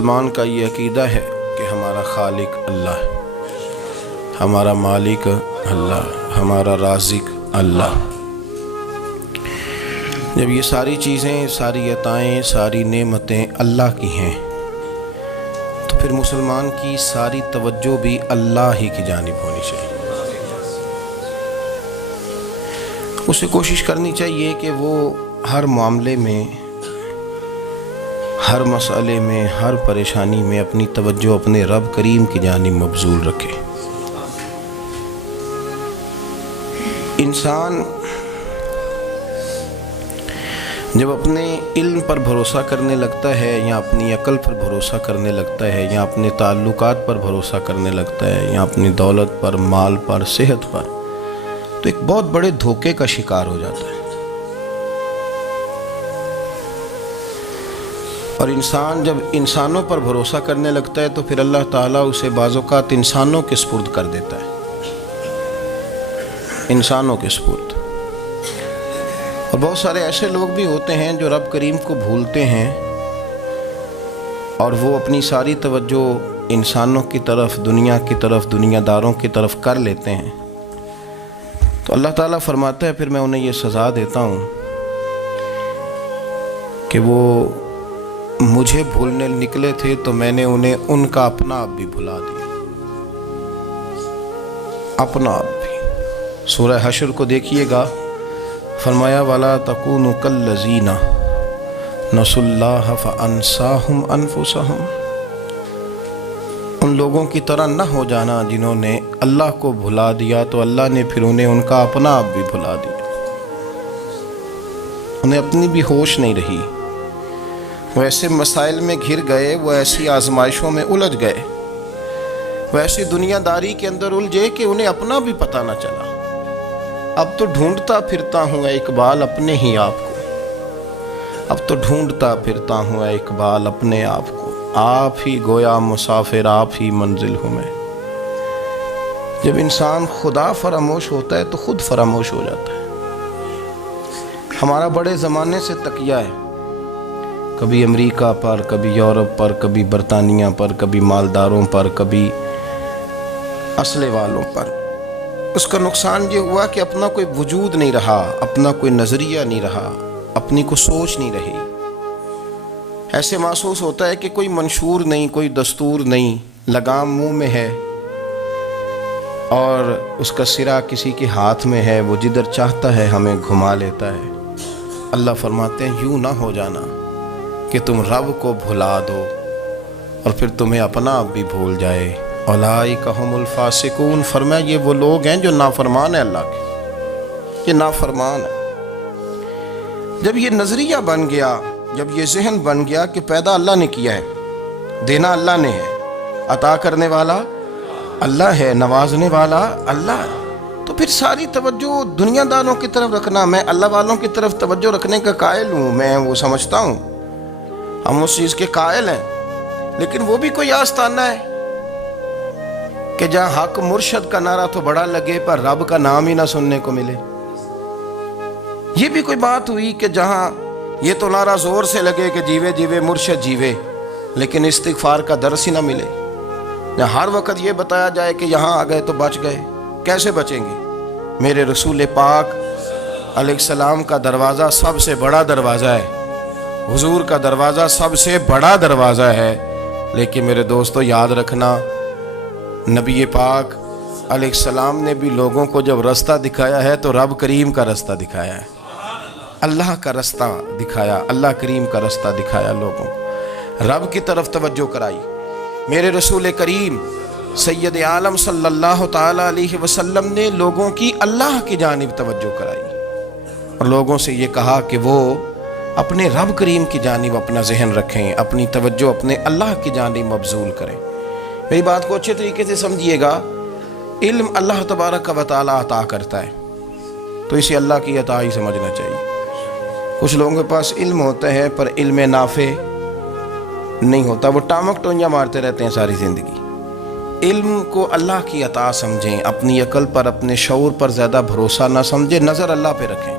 مسلمان کا یہ عقیدہ ہے کہ ہمارا خالق اللہ ہے، ہمارا مالک اللہ، ہمارا رازق اللہ۔ جب یہ ساری چیزیں، ساری عطائیں، ساری نعمتیں اللہ کی ہیں تو پھر مسلمان کی ساری توجہ بھی اللہ ہی کی جانب ہونی چاہیے۔ اسے کوشش کرنی چاہیے کہ وہ ہر معاملے میں، ہر مسئلے میں، ہر پریشانی میں اپنی توجہ اپنے رب کریم کی جانب مبذول رکھے۔ انسان جب اپنے علم پر بھروسہ کرنے لگتا ہے، یا اپنی عقل پر بھروسہ کرنے لگتا ہے، یا اپنے تعلقات پر بھروسہ کرنے لگتا ہے، یا اپنی دولت پر، مال پر، صحت پر، تو ایک بہت بڑے دھوکے کا شکار ہو جاتا ہے۔ اور انسان جب انسانوں پر بھروسہ کرنے لگتا ہے تو پھر اللہ تعالیٰ اسے بعض اوقات انسانوں کے سپرد کر دیتا ہے، انسانوں کے سپرد۔ اور بہت سارے ایسے لوگ بھی ہوتے ہیں جو رب کریم کو بھولتے ہیں اور وہ اپنی ساری توجہ انسانوں کی طرف، دنیا کی طرف، دنیا داروں کی طرف کر لیتے ہیں، تو اللہ تعالیٰ فرماتا ہے پھر میں انہیں یہ سزا دیتا ہوں کہ وہ مجھے بھولنے نکلے تھے تو میں نے انہیں ان کا اپنا آپ بھی بھلا دیا، اپنا آپ بھی۔ سورہ حشر کو دیکھیے گا، فرمایا وَلَا تَكُونُوا كَالَّذِينَ نَسُوا اللَّهَ فَأَنسَاهُمْ أَنفُسَهُمْ۔ ان لوگوں کی طرح نہ ہو جانا جنہوں نے اللہ کو بھلا دیا تو اللہ نے پھر انہیں ان کا اپنا آپ بھی بھلا دیا۔ انہیں اپنی بھی ہوش نہیں رہی، وہ ایسے مسائل میں گھر گئے، وہ ایسی آزمائشوں میں الجھ گئے، وہ ایسی دنیا داری کے اندر الجھے کہ انہیں اپنا بھی پتہ نہ چلا۔ اب تو ڈھونڈتا پھرتا ہوں اے اقبال اپنے ہی آپ کو، اب تو ڈھونڈتا پھرتا ہوں اے اقبال اپنے آپ کو، آپ ہی گویا مسافر، آپ ہی منزل ہوں میں۔ جب انسان خدا فراموش ہوتا ہے تو خود فراموش ہو جاتا ہے۔ ہمارا بڑے زمانے سے تکیہ ہے، کبھی امریکہ پر، کبھی یورپ پر، کبھی برطانیہ پر، کبھی مالداروں پر، کبھی اسلحے والوں پر۔ اس کا نقصان یہ ہوا کہ اپنا کوئی وجود نہیں رہا، اپنا کوئی نظریہ نہیں رہا، اپنی کوئی سوچ نہیں رہی۔ ایسے محسوس ہوتا ہے کہ کوئی منشور نہیں، کوئی دستور نہیں، لگام منہ میں ہے اور اس کا سرا کسی کے ہاتھ میں ہے، وہ جدھر چاہتا ہے ہمیں گھما لیتا ہے۔ اللہ فرماتے ہیں یوں نہ ہو جانا کہ تم رب کو بھلا دو اور پھر تمہیں اپنا آپ بھی بھول جائے۔ اولئک ھم الفاسقون، فرمایا یہ وہ لوگ ہیں جو نافرمان ہیں اللہ کے، یہ نافرمان ہے۔ جب یہ نظریہ بن گیا، جب یہ ذہن بن گیا کہ پیدا اللہ نے کیا ہے، دینا اللہ نے ہے، عطا کرنے والا اللہ ہے، نوازنے والا اللہ ہے، تو پھر ساری توجہ دنیا داروں کی طرف رکھنا، میں اللہ والوں کی طرف توجہ رکھنے کا قائل ہوں، میں وہ سمجھتا ہوں، ہم اس چیز کے قائل ہیں، لیکن وہ بھی کوئی آستانہ ہے کہ جہاں حق مرشد کا نعرہ تو بڑا لگے پر رب کا نام ہی نہ سننے کو ملے۔ یہ بھی کوئی بات ہوئی کہ جہاں یہ تو نعرہ زور سے لگے کہ جیوے جیوے مرشد جیوے، لیکن استغفار کا درس ہی نہ ملے۔ جہاں ہر وقت یہ بتایا جائے کہ یہاں آ گئے تو بچ گئے، کیسے بچیں گے؟ میرے رسول پاک علیہ السلام کا دروازہ سب سے بڑا دروازہ ہے، حضور کا دروازہ سب سے بڑا دروازہ ہے، لیکن میرے دوستو یاد رکھنا، نبی پاک علیہ السلام نے بھی لوگوں کو جب رستہ دکھایا ہے تو رب کریم کا رستہ دکھایا ہے، اللہ کا رستہ دکھایا، اللہ کریم کا رستہ دکھایا، لوگوں کو رب کی طرف توجہ کرائی۔ میرے رسول کریم سید عالم صلی اللہ تعالیٰ علیہ وسلم نے لوگوں کی اللہ کی جانب توجہ کرائی اور لوگوں سے یہ کہا کہ وہ اپنے رب کریم کی جانب اپنا ذہن رکھیں، اپنی توجہ اپنے اللہ کی جانب مبذول کریں۔ میری بات کو اچھے طریقے سے سمجھیے گا، علم اللہ تبارک و تعالیٰ عطا کرتا ہے تو اسے اللہ کی عطا ہی سمجھنا چاہیے۔ کچھ لوگوں کے پاس علم ہوتا ہے پر علم نافع نہیں ہوتا، وہ ٹامک ٹوئیاں مارتے رہتے ہیں ساری زندگی۔ علم کو اللہ کی عطا سمجھیں، اپنی عقل پر، اپنے شعور پر زیادہ بھروسہ نہ سمجھیں، نظر اللہ پہ رکھیں۔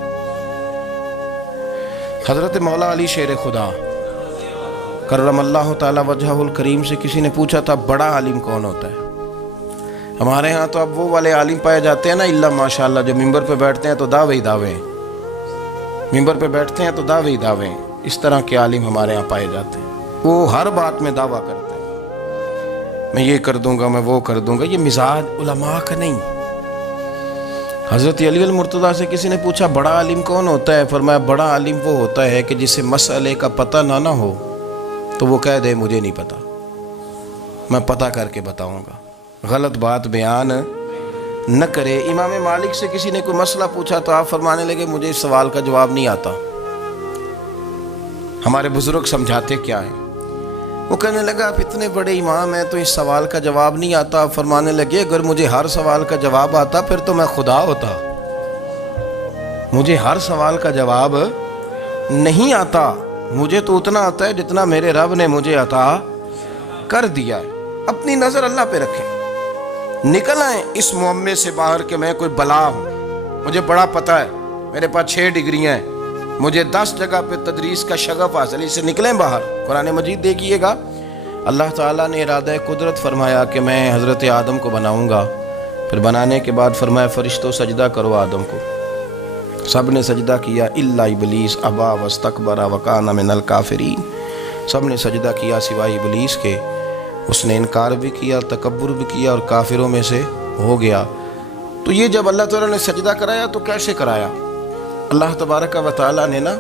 حضرت مولا علی شیر خدا کرم اللہ تعالی وجہہ الکریم سے کسی نے پوچھا تھا بڑا عالم کون ہوتا ہے؟ ہمارے ہاں تو اب وہ والے عالم پائے جاتے ہیں نا اللہ ماشاءاللہ، جو ممبر پہ بیٹھتے ہیں تو دعوے ہی دعوے، ممبر پہ بیٹھتے ہیں تو دعوے ہی دعوے، اس طرح کے عالم ہمارے ہاں پائے جاتے ہیں۔ وہ ہر بات میں دعویٰ کرتے ہیں، میں یہ کر دوں گا، میں وہ کر دوں گا۔ یہ مزاج علماء کا نہیں۔ حضرت علی المرتضیٰ سے کسی نے پوچھا بڑا عالم کون ہوتا ہے؟ فرمایا بڑا عالم وہ ہوتا ہے کہ جسے مسئلے کا پتہ نہ ہو تو وہ کہہ دے مجھے نہیں پتہ، میں پتہ کر کے بتاؤں گا، غلط بات بیان نہ کرے۔ امام مالک سے کسی نے کوئی مسئلہ پوچھا تو آپ فرمانے لگے مجھے اس سوال کا جواب نہیں آتا۔ ہمارے بزرگ سمجھاتے کیا ہیں؟ وہ کہنے لگا آپ اتنے بڑے امام ہیں تو اس سوال کا جواب نہیں آتا۔ آپ فرمانے لگے اگر مجھے ہر سوال کا جواب آتا پھر تو میں خدا ہوتا۔ مجھے ہر سوال کا جواب نہیں آتا، مجھے تو اتنا آتا ہے جتنا میرے رب نے مجھے عطا کر دیا ہے۔ اپنی نظر اللہ پہ رکھیں، نکل آئیں اس معمے سے باہر کہ میں کوئی بلا ہوں، مجھے بڑا پتہ ہے، میرے پاس 6 ڈگریاں ہیں، مجھے 10 جگہ پہ تدریس کا شغف حاصل، اس سے نکلیں باہر۔ قرآن مجید دیکھیے گا، اللہ تعالیٰ نے ارادہ قدرت فرمایا کہ میں حضرت آدم کو بناؤں گا، پھر بنانے کے بعد فرمایا فرشتوں سجدہ کرو آدم کو۔ سب نے سجدہ کیا الا ابلیس ابا واستکبر وکان من الکافرین، سب نے سجدہ کیا سوائے ابلیس کے، اس نے انکار بھی کیا، تکبر بھی کیا اور کافروں میں سے ہو گیا۔ تو یہ جب اللہ تعالیٰ نے سجدہ کرایا تو کیسے کرایا؟ اللہ تبارک و تعالیٰ نے نا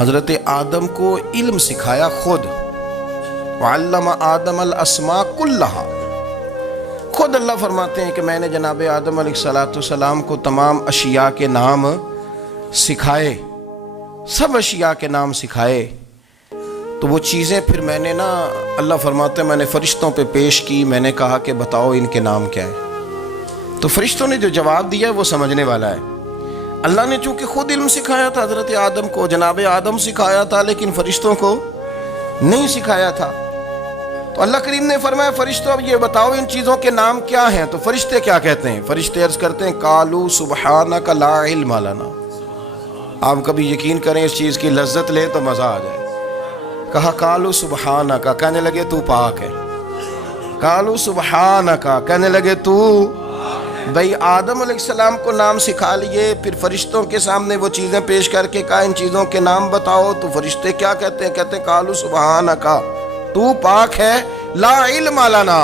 حضرت آدم کو علم سکھایا خود، وعلم آدم الاسماء کلہا۔ خود اللہ فرماتے ہیں کہ میں نے جناب آدم علیہ السلام کو تمام اشیاء کے نام سکھائے، سب اشیاء کے نام سکھائے۔ تو وہ چیزیں پھر میں نے نا، اللہ فرماتے ہیں میں نے فرشتوں پہ پیش کی، میں نے کہا کہ بتاؤ ان کے نام کیا ہے۔ تو فرشتوں نے جو جواب دیا وہ سمجھنے والا ہے۔ اللہ نے چونکہ خود علم سکھایا تھا حضرت آدم کو، جناب آدم سکھایا تھا، لیکن فرشتوں کو نہیں سکھایا تھا۔ تو اللہ کریم نے فرمایا فرشتوں اب یہ بتاؤ ان چیزوں کے نام کیا ہیں؟ تو فرشتے کیا کہتے ہیں؟ فرشتے عرض کرتے ہیں قالوا سبحانک لا علم لنا۔ آپ کبھی یقین کریں اس چیز کی لذت لیں تو مزہ آ جائے۔ کہا قالوا سبحانک، کہنے لگے تو پاک ہے۔ قالوا سبحانک، کہنے لگے تو، بھئی آدم علیہ السلام کو نام سکھا لیے، پھر فرشتوں کے سامنے وہ چیزیں پیش کر کے کہا ان چیزوں کے نام بتاؤ، تو فرشتے کیا کہتے ہیں؟ کہتے ہیں قالوا سبحانک، تو پاک ہے، لا علم لنا،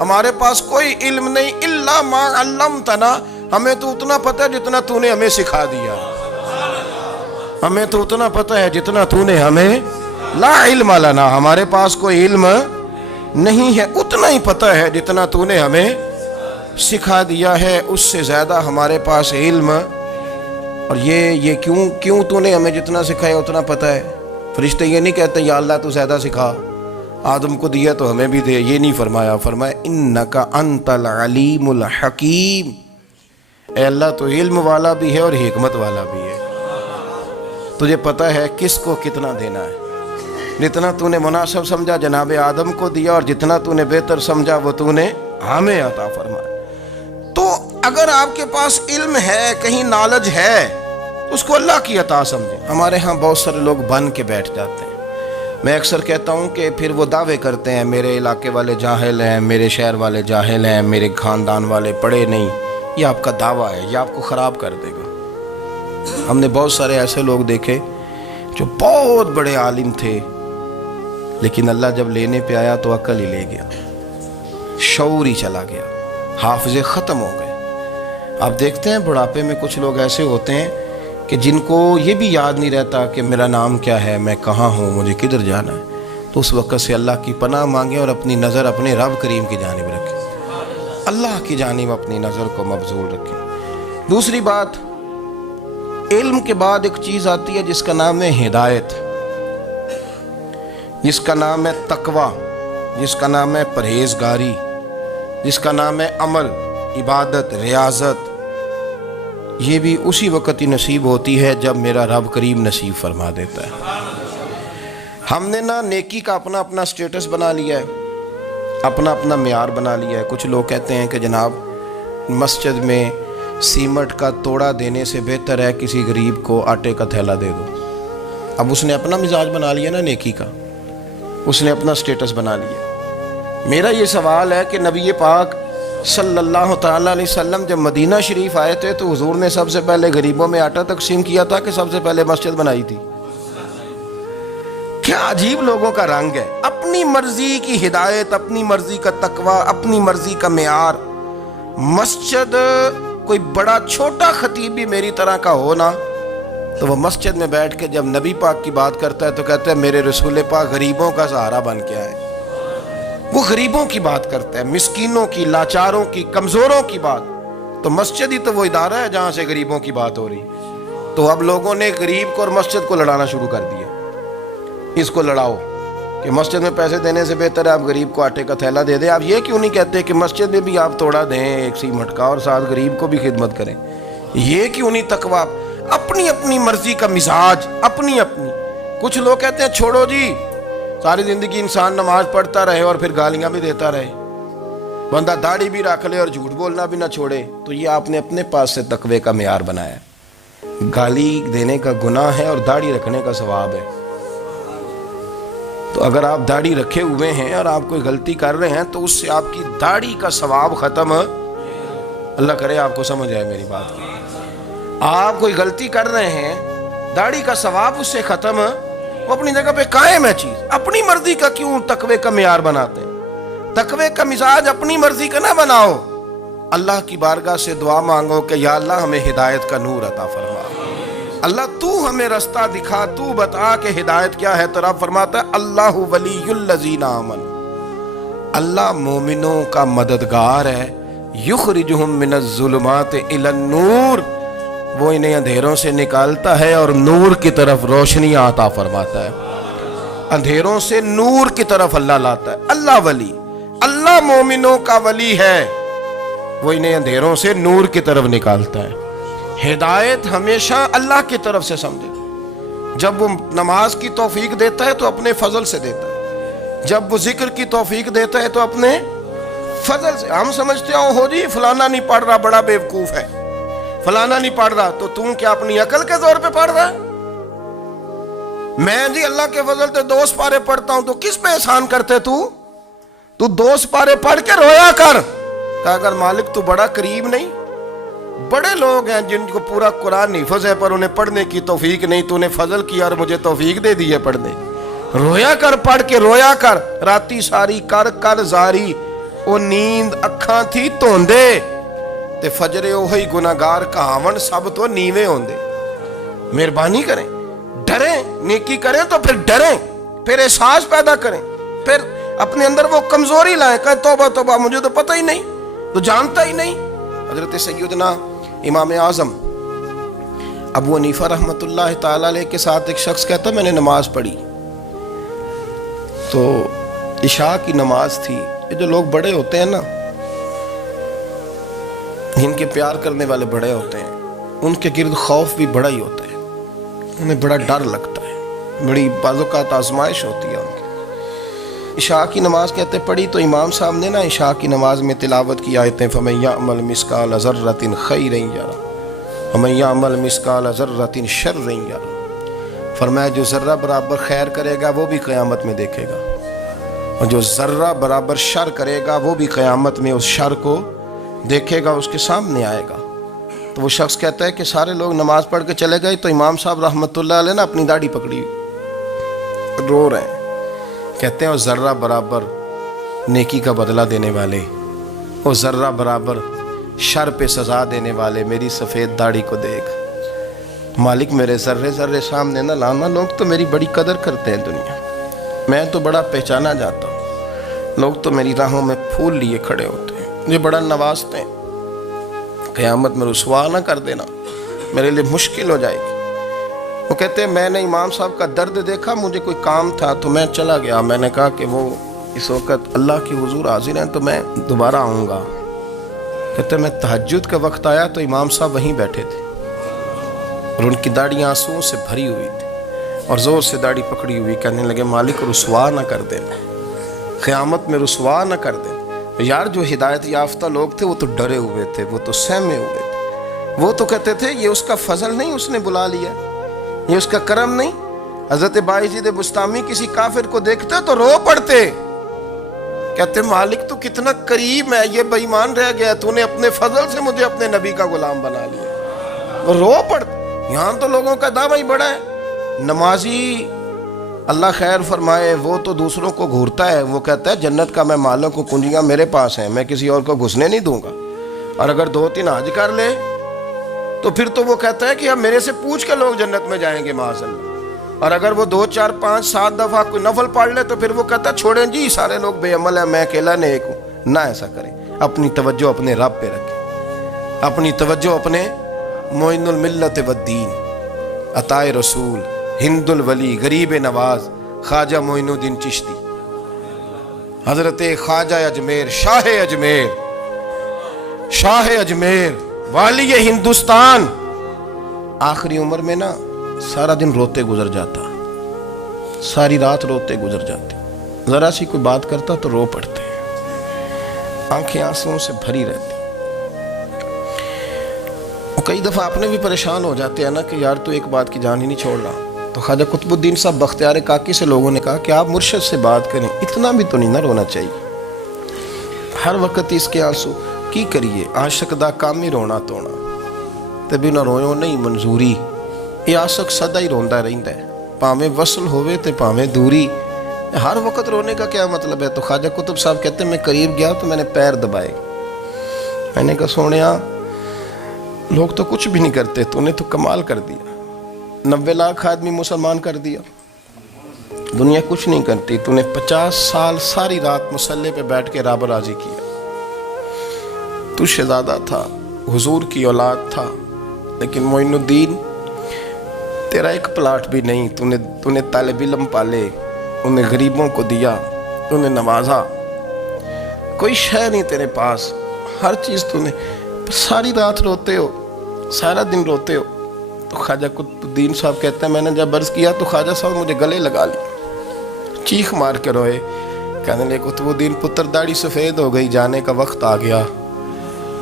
ہمارے پاس کوئی علم نہیں، الا ما علمتنا، ہمیں تو اتنا پتہ ہے جتنا تو نے ہمیں سکھا دیا، ہمیں تو اتنا پتہ ہے جتنا تو نے ہمیں، لا علم لنا، ہمارے پاس کوئی علم نہیں ہے، اتنا ہی پتہ ہے جتنا تو نے ہمیں سکھا دیا ہے، اس سے زیادہ ہمارے پاس علم۔ اور یہ کیوں تو نے ہمیں جتنا سکھایا اتنا پتہ ہے؟ فرشتے یہ نہیں کہتے یا اللہ تو زیادہ سکھا، آدم کو دیا تو ہمیں بھی دے، یہ نہیں فرمایا، فرمایا انک انت العلیم الحکیم، اے اللہ تو علم والا بھی ہے اور حکمت والا بھی ہے، تجھے پتہ ہے کس کو کتنا دینا ہے، جتنا تو نے مناسب سمجھا جناب آدم کو دیا، اور جتنا تو نے بہتر سمجھا وہ تو نے ہمیں عطا فرمایا۔ تو اگر آپ کے پاس علم ہے، کہیں نالج ہے، اس کو اللہ کی عطا سمجھیں۔ ہمارے ہاں بہت سارے لوگ بن کے بیٹھ جاتے ہیں، میں اکثر کہتا ہوں کہ پھر وہ دعوے کرتے ہیں میرے علاقے والے جاہل ہیں، میرے شہر والے جاہل ہیں، میرے خاندان والے پڑھے نہیں۔ یہ آپ کا دعویٰ ہے، یہ آپ کو خراب کر دے گا۔ ہم نے بہت سارے ایسے لوگ دیکھے جو بہت بڑے عالم تھے، لیکن اللہ جب لینے پہ آیا تو عقل ہی لے گیا، شعور ہی چلا گیا، حافظے ختم ہو گئے۔ آپ دیکھتے ہیں بڑھاپے میں کچھ لوگ ایسے ہوتے ہیں کہ جن کو یہ بھی یاد نہیں رہتا کہ میرا نام کیا ہے، میں کہاں ہوں، مجھے کدھر جانا ہے۔ تو اس وقت سے اللہ کی پناہ مانگیں اور اپنی نظر اپنے رب کریم کی جانب رکھیں، اللہ کی جانب اپنی نظر کو مبذول رکھیں۔ دوسری بات، علم کے بعد ایک چیز آتی ہے جس کا نام ہے ہدایت، جس کا نام ہے تقوی، جس کا نام ہے پرہیزگاری، جس کا نام ہے عمل، عبادت، ریاضت۔ یہ بھی اسی وقت ہی نصیب ہوتی ہے جب میرا رب کریم نصیب فرما دیتا ہے۔ ہم نے نا نیکی کا اپنا اپنا سٹیٹس بنا لیا ہے، اپنا اپنا معیار بنا لیا ہے۔ کچھ لوگ کہتے ہیں کہ جناب مسجد میں سیمٹ کا توڑا دینے سے بہتر ہے کسی غریب کو آٹے کا تھیلا دے دو۔ اب اس نے اپنا مزاج بنا لیا نا نیکی کا، اس نے اپنا سٹیٹس بنا لیا۔ میرا یہ سوال ہے کہ نبی پاک صلی اللہ تعالیٰ علیہ وسلم جب مدینہ شریف آئے تھے تو حضور نے سب سے پہلے غریبوں میں آٹا تقسیم کیا تھا کہ سب سے پہلے مسجد بنائی تھی؟ کیا عجیب لوگوں کا رنگ ہے، اپنی مرضی کی ہدایت، اپنی مرضی کا تقوی، اپنی مرضی کا معیار۔ مسجد کوئی بڑا چھوٹا خطیب بھی میری طرح کا ہو نا تو وہ مسجد میں بیٹھ کے جب نبی پاک کی بات کرتا ہے تو کہتا ہے میرے رسول پاک غریبوں کا سہارا بن کے آئے۔ وہ غریبوں کی بات کرتا ہے، مسکینوں کی، لاچاروں کی، کمزوروں کی بات۔ تو مسجد ہی تو وہ ادارہ ہے جہاں سے غریبوں کی بات ہو رہی۔ تو اب لوگوں نے غریب کو اور مسجد کو لڑانا شروع کر دیا، اس کو لڑاؤ کہ مسجد میں پیسے دینے سے بہتر ہے آپ غریب کو آٹے کا تھیلا دے دیں۔ آپ یہ کیوں نہیں کہتے کہ مسجد میں بھی آپ توڑا دیں ایک سی مٹکا اور ساتھ غریب کو بھی خدمت کریں؟ یہ کیوں نہیں تقویٰ؟ اپنی اپنی مرضی کا مزاج، اپنی اپنی۔ کچھ لوگ کہتے ہیں چھوڑو جی، ساری زندگی انسان نماز پڑھتا رہے اور پھر گالیاں بھی دیتا رہے، بندہ داڑھی بھی رکھ لے اور جھوٹ بولنا بھی نہ چھوڑے۔ تو یہ آپ نے اپنے پاس سے تقوی کا معیار بنایا۔ گالی دینے کا گناہ ہے اور داڑھی رکھنے کا ثواب ہے۔ تو اگر آپ داڑھی رکھے ہوئے ہیں اور آپ کوئی غلطی کر رہے ہیں تو اس سے آپ کی داڑھی کا ثواب ختم، اللہ کرے آپ کو سمجھ آئے میری بات۔ آپ کوئی غلطی کر رہے ہیں، داڑھی کا ثواب اس سے ختم، وہ اپنی جگہ پہ قائم ہے چیز۔ اپنی مرضی کا کیوں تقوی کا معیار بناتے ہیں؟ تقوی کا مزاج اپنی مرضی کا نہ بناؤ۔ اللہ کی بارگاہ سے دعا مانگو کہ یا اللہ ہمیں ہدایت کا نور عطا فرما، اللہ تو ہمیں رستہ دکھا، تو بتا کہ ہدایت کیا ہے۔ تو رب فرماتا ہے اللہ ولی الذین آمنوا، اللہ مومنوں کا مددگار ہے، یخرجہم من الظلمات الی النور، وہ انہیں اندھیروں سے نکالتا ہے اور نور کی طرف روشنی عطا فرماتا ہے۔ اندھیروں سے نور کی طرف اللہ لاتا ہے۔ اللہ ولی، اللہ مومنوں کا ولی ہے، وہ انہیں اندھیروں سے نور کی طرف نکالتا ہے۔ ہدایت ہمیشہ اللہ کی طرف سے سمجھے۔ جب وہ نماز کی توفیق دیتا ہے تو اپنے فضل سے دیتا ہے، جب وہ ذکر کی توفیق دیتا ہے تو اپنے فضل سے۔ ہم سمجھتے ہو جی فلانا نہیں پڑھ رہا بڑا بیوقوف ہے، فلانا نہیں پڑھ رہا، تو تم کیا اپنی عقل کے زور پہ پڑھ رہا ہے؟ میں جی اللہ کے فضل سے 2 سپارے پڑھتا ہوں، تو کس پہ احسان کرتے تو 2 سپارے پڑھ کے رویا کر کہ اگر مالک تو بڑا قریب نہیں۔ بڑے لوگ ہیں جن کو پورا قرآن حفظ ہے پر انہیں پڑھنے کی توفیق نہیں، تو انہیں فضل کیا اور مجھے توفیق دے دی ہے پڑھنے۔ رویا کر، پڑھ کے رویا کر، راتی ساری کر کر زاری، وہ نیند اکھاں تھی توندے تے فجرے وہی گناہگار کہاون سب تو نیوے ہوندے۔ مہربانی کریں، ڈریں، نیکی کریں تو پھر ڈریں، پھر احساس پیدا کریں، پھر اپنے اندر وہ کمزوری لائیں کہ توبہ توبہ مجھے تو پتہ ہی نہیں، تو جانتا ہی نہیں۔ حضرت سیدنا امام اعظم ابو حنیفہ رحمۃ اللہ تعالی علیہ کے ساتھ ایک شخص کہتا میں نے نماز پڑھی، تو عشاء کی نماز تھی۔ یہ جو لوگ بڑے ہوتے ہیں نا، جن کے پیار کرنے والے بڑے ہوتے ہیں، ان کے گرد خوف بھی بڑا ہی ہوتا ہے، انہیں بڑا ڈر لگتا ہے، بڑی بعض اوقات آزمائش ہوتی ہے ان کی۔ عشاء کی نماز کہتے پڑھی تو امام صاحب نے نا عشاء کی نماز میں تلاوت کی آیتیں فَمَن يَعْمَلْ مِثْقَالَ ذَرَّةٍ خَيْرًا يَرَهُ وَمَن يَعْمَلْ مِثْقَالَ ذَرَّةٍ شَرًّا يَرَهُ، فرمایا جو ذرہ برابر خیر کرے گا وہ بھی قیامت میں دیکھے گا، اور جو ذرہ برابر شر کرے گا وہ بھی قیامت میں اس شر کو دیکھے گا، اس کے سامنے آئے گا۔ تو وہ شخص کہتا ہے کہ سارے لوگ نماز پڑھ کے چلے گئے تو امام صاحب رحمۃ اللہ علیہ نے اپنی داڑھی پکڑی رو رہے ہیں، کہتے ہیں وہ ذرہ برابر نیکی کا بدلہ دینے والے، وہ ذرہ برابر شر پہ سزا دینے والے میری سفید داڑھی کو دیکھ، مالک میرے ذرے ذرے سامنے نہ لانا، لوگ تو میری بڑی قدر کرتے ہیں دنیا، میں تو بڑا پہچانا جاتا ہوں، لوگ تو میری راہوں میں پھول لیے کھڑے ہوتے ہیں، مجھے بڑا نوازتے ہیں، قیامت میں رسوا نہ کر دینا، میرے لیے مشکل ہو جائے گی۔ وہ کہتے ہیں میں نے امام صاحب کا درد دیکھا، مجھے کوئی کام تھا تو میں چلا گیا، میں نے کہا کہ وہ اس وقت اللہ کی حضور حاضر ہیں تو میں دوبارہ آؤں گا۔ کہتے ہیں میں تہجد کا وقت آیا تو امام صاحب وہیں بیٹھے تھے اور ان کی داڑھی آنسوؤں سے بھری ہوئی تھی اور زور سے داڑھی پکڑی ہوئی، کہنے لگے مالک رسوا نہ کر دینا، قیامت میں رسوا نہ کر دینا۔ یار جو ہدایت یافتہ لوگ تھے وہ تو ڈرے ہوئے تھے، وہ تو سہمے ہوئے تھے، وہ تو کہتے تھے یہ اس کا فضل نہیں، اس نے بلا لیا، یہ اس کا کرم نہیں، حضرت باعزید بستامی کسی کافر کو دیکھتے تو رو پڑتے، کہتے مالک تو کتنا قریب ہے، یہ بے ایمان رہ گیا، تو نے اپنے فضل سے مجھے اپنے نبی کا غلام بنا لیا۔ وہ رو پڑتے۔ یہاں تو لوگوں کا دعویٰ ہی بڑا ہے۔ نمازی اللہ خیر فرمائے وہ تو دوسروں کو گھورتا ہے، وہ کہتا ہے جنت کا میں مالک ہوں، کنجیاں میرے پاس ہیں، میں کسی اور کو گھسنے نہیں دوں گا۔ اور اگر 2-3 حج کر لے تو پھر تو وہ کہتا ہے کہ اب میرے سے پوچھ کے لوگ جنت میں جائیں گے معاذ اللہ۔ اور اگر وہ 2 4 5 7 دفعہ کوئی نفل پڑھ لے تو پھر وہ کہتا ہے چھوڑیں جی سارے لوگ بے عمل ہیں، میں اکیلا نیک ہوں۔ نہ ایسا کریں، اپنی توجہ اپنے رب پہ رکھیں، اپنی توجہ اپنے معین الملت والدین، عطائے رسول، ہند الولی، غریب نواز، خواجہ معین الدین چشتی، حضرت خواجہ اجمیر، شاہ اجمیر، والی ہندوستان۔ آخری عمر میں نا سارا دن روتے گزر جاتا، ساری رات روتے گزر جاتی، ذرا سی کوئی بات کرتا تو رو پڑتے، آنکھیں آنسوؤں سے بھری رہتی۔ کئی دفعہ اپنے بھی پریشان ہو جاتے ہیں نا کہ یار تو ایک بات کی جان ہی نہیں چھوڑ رہا۔ تو خواجہ قطب الدین صاحب بختیار کاکی سے لوگوں نے کہا کہ آپ مرشد سے بات کریں، اتنا بھی تو نہیں نہ رونا چاہیے، ہر وقت اس کے آنسو کی کریے، عاشق دا کام ہی رونا تونا، تبھی نہ رویو نہیں منظوری، یہ عاشق سدا ہی روندا رہندا ہے، پاویں وصل ہوئے تے پاویں دوری، ہر وقت رونے کا کیا مطلب ہے؟ تو خواجہ قطب صاحب کہتے ہیں میں قریب گیا تو میں نے پیر دبائے، میں نے کہا سونیا لوگ تو کچھ بھی نہیں کرتے، تو نے تو کمال کر دیا، 90 لاکھ آدمی مسلمان کر دیا، دنیا کچھ نہیں کرتی، تو نے 50 سال ساری رات مصلے پہ بیٹھ کے رب راضی کیا، تو شہزادہ تھا، حضور کی اولاد تھا، لیکن معین الدین تیرا ایک پلاٹ بھی نہیں، تو نے طالب علم پالے، انہیں غریبوں کو دیا، تو نے نوازا، کوئی شے نہیں تیرے پاس، ہر چیز تو نے، ساری رات روتے ہو، سارا دن روتے ہو۔ تو خواجہ قطب الدین صاحب کہتے ہیں میں نے جب عرض کیا تو خواجہ صاحب مجھے گلے لگا لیا، چیخ مار کے روئے، کہنے لگے قطب الدین پتر داڑھی سفید ہو گئی، جانے کا وقت آ گیا،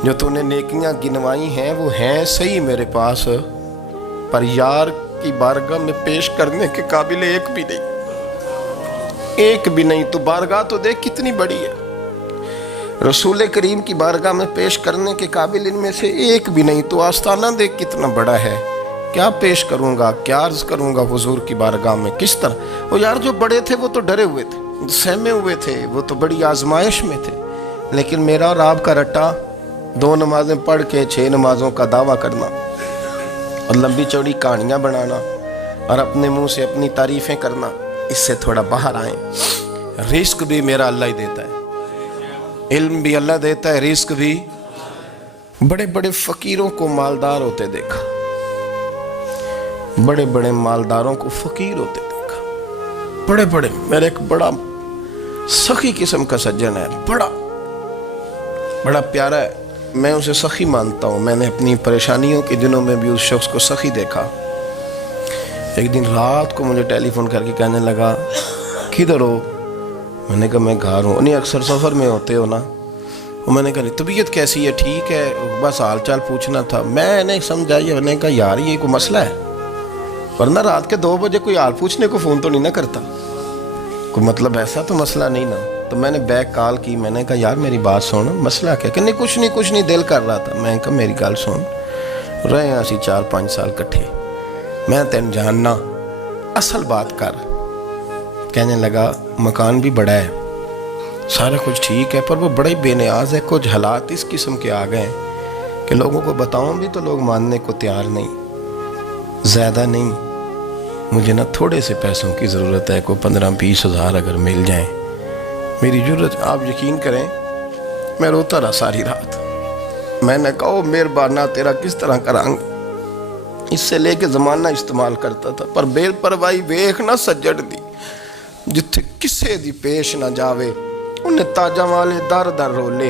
جو تو نے نیکیاں گنوائی ہیں وہ ہیں صحیح میرے پاس، پر یار کی بارگاہ میں پیش کرنے کے قابل ایک بھی نہیں، تو بارگاہ تو دیکھ کتنی بڑی ہے، رسول کریم کی بارگاہ میں پیش کرنے کے قابل ان میں سے ایک بھی نہیں، تو آستانہ دیکھ کتنا بڑا ہے، کیا پیش کروں گا، کیا عرض کروں گا حضور کی بارگاہ میں، کس طرح؟ وہ یار جو بڑے تھے وہ تو ڈرے ہوئے تھے، سہمے ہوئے تھے، وہ تو بڑی آزمائش میں تھے، لیکن میرا اور آپ کا رٹا 2 نمازیں پڑھ کے 6 نمازوں کا دعویٰ کرنا اور لمبی چوڑی کہانیاں بنانا اور اپنے منہ سے اپنی تعریفیں کرنا، اس سے تھوڑا باہر آئیں۔ رزق بھی میرا اللہ ہی دیتا ہے، علم بھی اللہ دیتا ہے، رزق بھی۔ بڑے بڑے فقیروں کو مالدار ہوتے دیکھا، بڑے بڑے مالداروں کو فقیر ہوتے دیکھا، بڑے بڑے، میرے ایک بڑا سخی قسم کا سجن ہے، بڑا پیارا ہے، میں اسے سخی مانتا ہوں، میں نے اپنی پریشانیوں کے دنوں میں بھی اس شخص کو سخی دیکھا۔ ایک دن رات کو مجھے ٹیلی فون کر کے کہنے لگا کدھر ہو؟ میں نے کہا میں گھر ہوں۔ نہیں اکثر سفر میں ہوتے ہو نا؟ میں نے کہا طبیعت کیسی ہے؟ ٹھیک ہے، بس حال چال پوچھنا تھا۔ میں نے سمجھائی، میں نے کہا یار یہ کوئی مسئلہ ہے، ورنہ رات کے 2 بجے کوئی حال پوچھنے کو فون تو نہیں نہ کرتا، کوئی مطلب ایسا تو مسئلہ نہیں نا؟ تو میں نے بیک کال کی، میں نے کہا یار میری بات سن، مسئلہ کیا؟ کہ نہیں کچھ نہیں دل کر رہا تھا۔ میں نے کہا میری گل سن، رہے ہیں اسی 4-5 سال کٹھے، میں تین جاننا، اصل بات کر۔ کہنے لگا مکان بھی بڑا ہے، سارا کچھ ٹھیک ہے، پر وہ بڑے بے نیاز ہے، کچھ حالات اس قسم کے آ گئے ہیں کہ لوگوں کو بتاؤں بھی تو لوگ ماننے کو تیار نہیں، زیادہ نہیں، مجھے نا تھوڑے سے پیسوں کی ضرورت ہے، کوئی 15-20 ہزار اگر مل جائیں میری ضرورت۔ آپ یقین کریں میں روتا رہا ساری رات۔ میں نے کہا مہربانہ تیرا کس طرح کرانگ، اس سے لے کے زمانہ استعمال کرتا تھا، پر بے پرواہی ویکھ نہ سجڑ دی، جتھے کسے دی پیش نہ جاوے، انہیں تاجاں والے در در رولے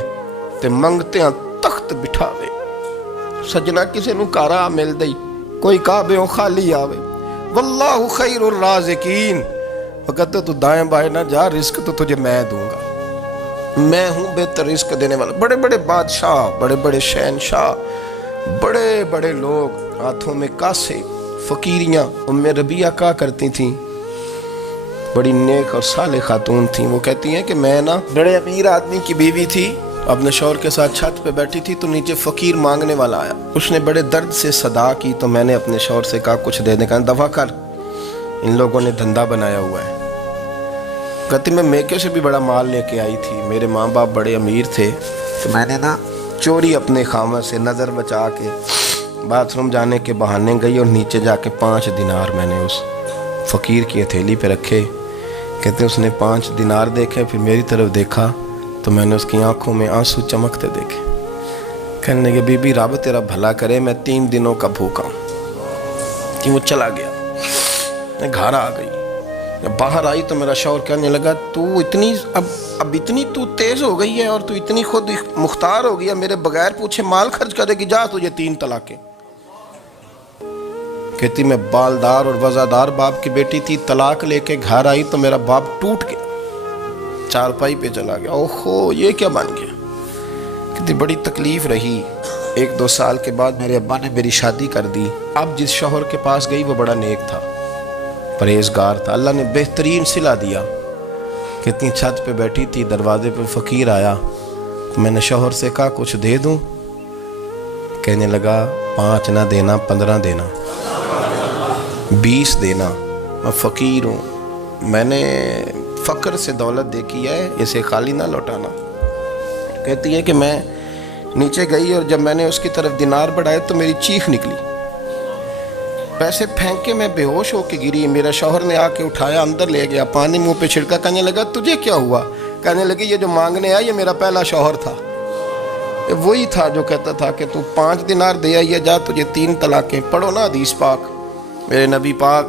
تے منگتیاں تخت بٹھاوے۔ سجنا کسے نو کارا مل دئی، کوئی کعبے خالی آوے، واللہ خیر الرازقین، وہ کہتے تو دائیں بائیں نہ جا، رزق تو تجھے میں دوں گا، میں ہوں بہتر رزق دینے والا۔ بڑے بڑے بادشاہ، بڑے بڑے شہنشاہ، بڑے بڑے لوگ، ہاتھوں میں کاسے، فقیریاں۔ ام ربیعہ کہا کرتی تھیں بڑی نیک اور صالح خاتون تھیں. وہ کہتی ہیں کہ میں نا بڑے امیر آدمی کی بیوی تھی, اپنے شوہر کے ساتھ چھت پہ بیٹھی تھی تو نیچے فقیر مانگنے والا آیا. اس نے بڑے درد سے صدا کی تو میں نے اپنے شوہر سے کہا کچھ دے دیں. کہا دفع کر, ان لوگوں نے دھندا بنایا ہوا ہے. کہتی میں میکے سے بھی بڑا مال لے کے آئی تھی, میرے ماں باپ بڑے امیر تھے, تو میں نے نا چوری اپنے خامد سے نظر بچا کے باتھ روم جانے کے بہانے گئی اور نیچے جا کے 5 دینار میں نے اس فقیر کی ہتھیلی پہ رکھے. کہتے اس نے 5 دینار دیکھے, پھر میری طرف دیکھا تو میں نے اس کی آنکھوں میں آنسو چمکتے دیکھے. کہنے لگے بی بی رب تیرا بھلا کرے, میں 3 دنوں کا بھوکا ہوں. کہ وہ چلا گیا. میں گھر آ گئی, باہر آئی تو میرا شوہر کہنے لگا تو اتنی اب اتنی تو تیز ہو گئی ہے اور تو اتنی خود مختار ہو گیا, میرے بغیر پوچھے مال خرچ کرے گی, جا تجھے 3 طلاقیں. کہتی میں بالدار اور وزادار باپ کی بیٹی تھی, طلاق لے کے گھر آئی تو میرا باپ ٹوٹ گیا, چارپائی پہ چلا گیا. اوہو یہ کیا بن گیا. کہتی بڑی تکلیف رہی. 1-2 سال کے بعد میرے ابا نے میری شادی کر دی. اب جس شوہر کے پاس گئی وہ بڑا نیک تھا, پرہیزگار تھا, اللہ نے بہترین صلہ دیا. کتنی چھت پہ بیٹھی تھی, دروازے پہ فقیر آیا تو میں نے شوہر سے کہا کچھ دے دوں. کہنے لگا 5 نہ دینا, 15 دینا, 20 دینا, میں فقیر ہوں, میں نے فقر سے دولت دیکھی ہے, اسے خالی نہ لوٹانا. کہتی ہے کہ میں نیچے گئی اور جب میں نے اس کی طرف دینار بڑھائے تو میری چیخ نکلی, پیسے پھینک کے میں بے ہوش ہو کے گری. میرا شوہر نے آ کے اٹھایا, اندر لے گیا, پانی منہ پہ چھڑکا. کہنے لگا تجھے کیا ہوا. کہنے لگی یہ جو مانگنے آیا یہ میرا پہلا شوہر تھا, وہی تھا جو کہتا تھا کہ تو 5 دینار دے آئیے, جا تجھے 3 طلاقیں. پڑھو نا حدیث پاک. میرے نبی پاک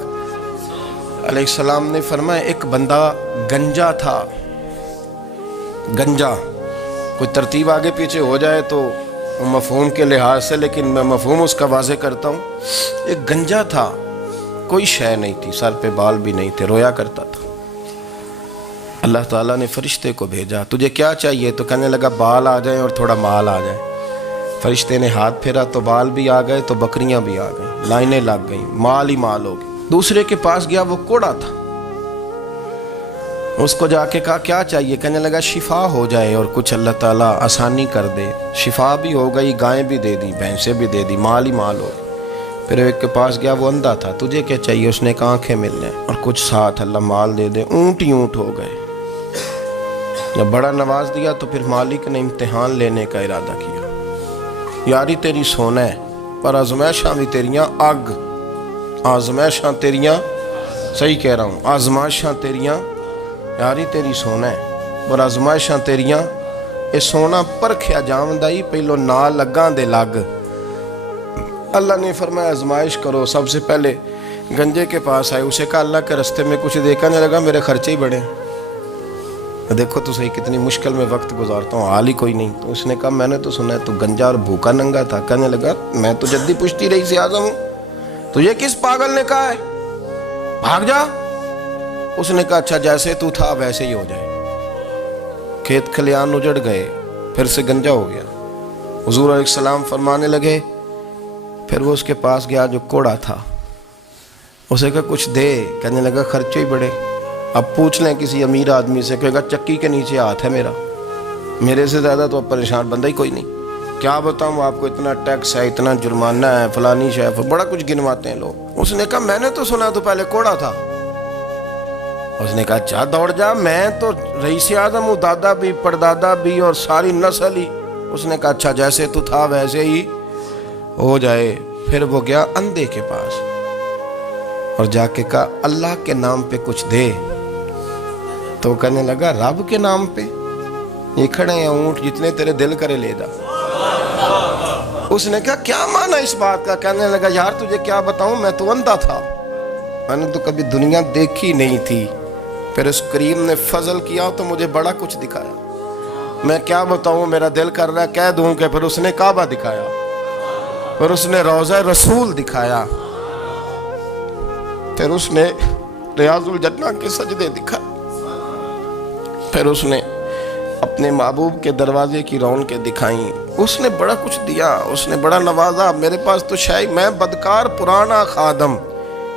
علیہ السلام نے فرمایا ایک بندہ گنجا تھا. گنجا, کوئی ترتیب آگے پیچھے ہو جائے تو مفہوم کے لحاظ سے, لیکن میں مفہوم اس کا واضح کرتا ہوں. ایک گنجا تھا, کوئی شے نہیں تھی, سر پہ بال بھی نہیں تھے, رویا کرتا تھا. اللہ تعالیٰ نے فرشتے کو بھیجا, تجھے کیا چاہیے. تو کہنے لگا بال آ جائیں اور تھوڑا مال آ جائے. فرشتے نے ہاتھ پھیرا تو بال بھی آ گئے تو بکریاں بھی آ گئیں, لائنیں لگ گئیں, مال ہی مال ہو گئے. دوسرے کے پاس گیا, وہ کوڑا تھا, اس کو جا کے کہا کیا چاہیے. کہنے لگا شفا ہو جائے اور کچھ اللہ تعالیٰ آسانی کر دے. شفا بھی ہو گئی, گائیں بھی دے دی, بھینسیں بھی دے دی, مال ہی مال ہو گئی. پھر ایک کے پاس گیا, وہ اندھا تھا, تجھے کیا چاہیے. اس نے کہا آنکھیں مل جائیں اور کچھ ساتھ اللہ مال دے دے. اونٹ ہی اونٹ ہو گئے. جب بڑا نواز دیا تو پھر مالک نے امتحان لینے کا ارادہ کیا. یاری تیری سونا ہے پر آزمائشاں بھی تیریاں اگ. آزمائشاں تیریاں, صحیح کہہ رہا ہوں, آزمائشاں تیریاں, یاری تیری سونا ہے پر آزمائشاں تیریاں. اے سونا پرکھیا جامدائی, پہلو نہ لگاں دے لگ. اللہ نے فرمایا آزمائش کرو. سب سے پہلے گنجے کے پاس آئے, اسے کہا اللہ کے رستے میں کچھ دیکھا نہیں لگا, میرے خرچے ہی بڑے. دیکھو تو صحیح کتنی مشکل میں وقت گزارتا ہوں, حال ہی کوئی نہیں. تو اس نے کہا میں نے تو سنا ہے تو گنجا اور بھوکا ننگا تھا. کہنے لگا میں تو جدی پشتی رئیس اعظم ہوں, تجھے کس پاگل نے کہا ہے, بھاگ جا. اس نے کہا اچھا جیسے تو تھا ویسے ہی ہو جائے. کھیت کھلیان اجڑ گئے, پھر سے گنجا ہو گیا. حضور علیہ السلام فرمانے لگے, پھر وہ اس کے پاس گیا جو کوڑا تھا, اسے کہا کچھ دے. کہنے لگا خرچے ہی بڑے. اب پوچھ لیں کسی امیر آدمی سے, کہے گا چکی کے نیچے ہاتھ ہے میرا, میرے سے زیادہ تو اب پریشان بندہ ہی کوئی نہیں. کیا بتاؤں آپ کو, اتنا ٹیکس ہے, اتنا جرمانہ ہے, فلانی شے, بڑا کچھ گنواتے ہیں لوگ. اس نے کہا میں نے تو سنا تو پہلے کوڑا تھا. اس نے کہا جا دوڑ جا, میں تو رئیس اعظم ہوں, دادا بھی پردادا بھی اور ساری نسل ہی. اس نے کہا اچھا جیسے تو تھا ویسے ہی ہو جائے. پھر وہ گیا اندھے کے پاس اور جا کے کہا اللہ کے نام پہ کچھ دے. تو کہنے لگا رب کے نام پہ, یہ کھڑے ہیں اونٹ, جتنے تیرے دل کرے لے جا. اس نے کہا کیا معنی اس بات کا. کہنے لگا یار تجھے کیا بتاؤں, میں تو اندھا تھا, میں نے تو کبھی دنیا دیکھی نہیں تھی. پھر اس کریم نے فضل کیا تو مجھے بڑا کچھ دکھایا. میں کیا بتاؤں, میرا دل کر رہا ہے کہہ دوں کہ پھر اس نے کعبہ دکھایا, پھر اس نے روضہ رسول دکھایا, پھر اس نے ریاض الجنہ کے سجدے دکھائے, پھر اس نے اپنے محبوب کے دروازے کی رونقیں دکھائیں. اس نے بڑا کچھ دیا, اس نے بڑا نوازا. میرے پاس تو شاید میں بدکار پرانا خادم,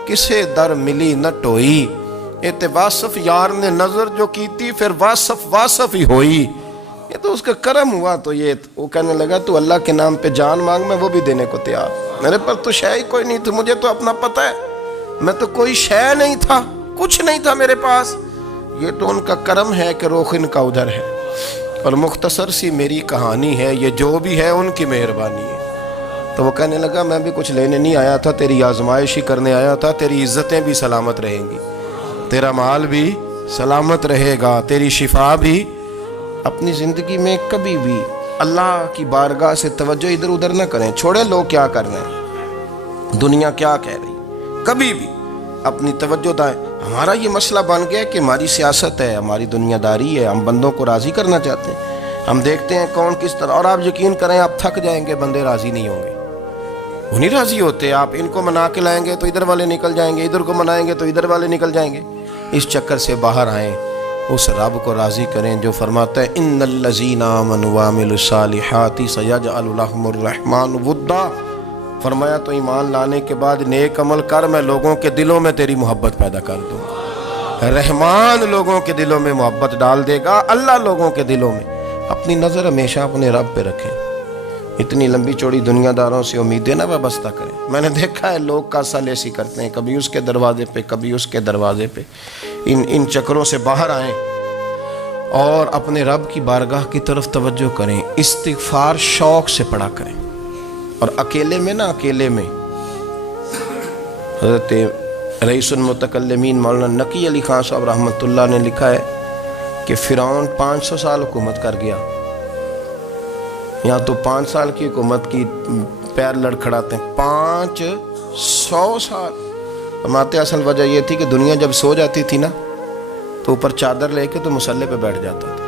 کسے در ملی نہ ٹوئی, تے واصف یار نے نظر جو کی تھی پھر واصف ہی ہوئی، یہ تو اس کا کرم ہوا۔ تو یہ وہ کہنے لگا تو اللہ کے نام پہ جان مانگ، میں وہ بھی دینے کو تیار، میرے پر تو شے ہی کوئی نہیں تھی، مجھے تو اپنا پتہ ہے، میں تو کوئی شے نہیں تھا، کچھ نہیں تھا میرے پاس، یہ تو ان کا کرم ہے کہ رخ ان کا ادھر ہے۔ اور مختصر سی میری کہانی ہے، یہ جو بھی ہے ان کی مہربانی ہے۔ تو وہ کہنے لگا میں بھی کچھ لینے نہیں آیا تھا، تیری آزمائش ہی کرنے آیا تھا، تیری عزتیں بھی سلامت رہیں گی، تیرا مال بھی سلامت رہے گا، تیری شفا بھی۔ اپنی زندگی میں کبھی بھی اللہ کی بارگاہ سے توجہ ادھر ادھر نہ کریں، چھوڑیں لوگ کیا کر رہے ہیں، دنیا کیا کہہ رہی، کبھی بھی اپنی توجہ دائیں۔ ہمارا یہ مسئلہ بن گیا کہ ہماری سیاست ہے، ہماری دنیا داری ہے، ہم بندوں کو راضی کرنا چاہتے ہیں، ہم دیکھتے ہیں کون کس طرح، اور آپ یقین کریں آپ تھک جائیں گے، بندے راضی نہیں ہوں گے، وہ نہیں راضی ہوتے، آپ ان کو منا کے لائیں گے تو ادھر والے نکل جائیں گے، ادھر کو منائیں گے تو ادھر والے نکل جائیں گے۔ اس چکر سے باہر آئیں، اس رب کو راضی کریں جو فرماتا ہے ان الذین آمنوا وعملوا الصالحات سیجعل لهم الرحمن ودا۔ فرمایا تو ایمان لانے کے بعد نیک عمل کر، میں لوگوں کے دلوں میں تیری محبت پیدا کر دوں گا۔ رحمان لوگوں کے دلوں میں محبت ڈال دے گا، اللہ لوگوں کے دلوں میں۔ اپنی نظر ہمیشہ اپنے رب پہ رکھیں، اتنی لمبی چوڑی دنیا داروں سے امیدیں نہ وابستہ کریں۔ میں نے دیکھا ہے لوگ کاسا لیسی کرتے ہیں، کبھی اس کے دروازے پہ کبھی اس کے دروازے پہ، ان چکروں سے باہر آئیں اور اپنے رب کی بارگاہ کی طرف توجہ کریں، استغفار شوق سے پڑھا کریں، اور اکیلے میں نا، اکیلے میں حضرت رئیس المتکلمین مولانا نقی علی خان صاحب رحمۃ اللہ نے لکھا ہے کہ فرعون 500 سال حکومت کر گیا، یہاں تو 5 سال کی حکومت کی پیر لڑکھڑاتے ہیں، 500 سال۔ فرماتے اصل وجہ یہ تھی کہ دنیا جب سو جاتی تھی نا تو اوپر چادر لے کے تو مسلح پہ بیٹھ جاتا تھا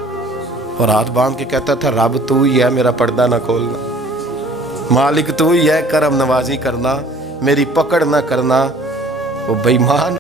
اور ہاتھ باندھ کے کہتا تھا رب تو ہی ہے، میرا پردہ نہ کھولنا، مالک تو ہی ہے، کرم نوازی کرنا، میری پکڑ نہ کرنا۔ وہ بے ایمان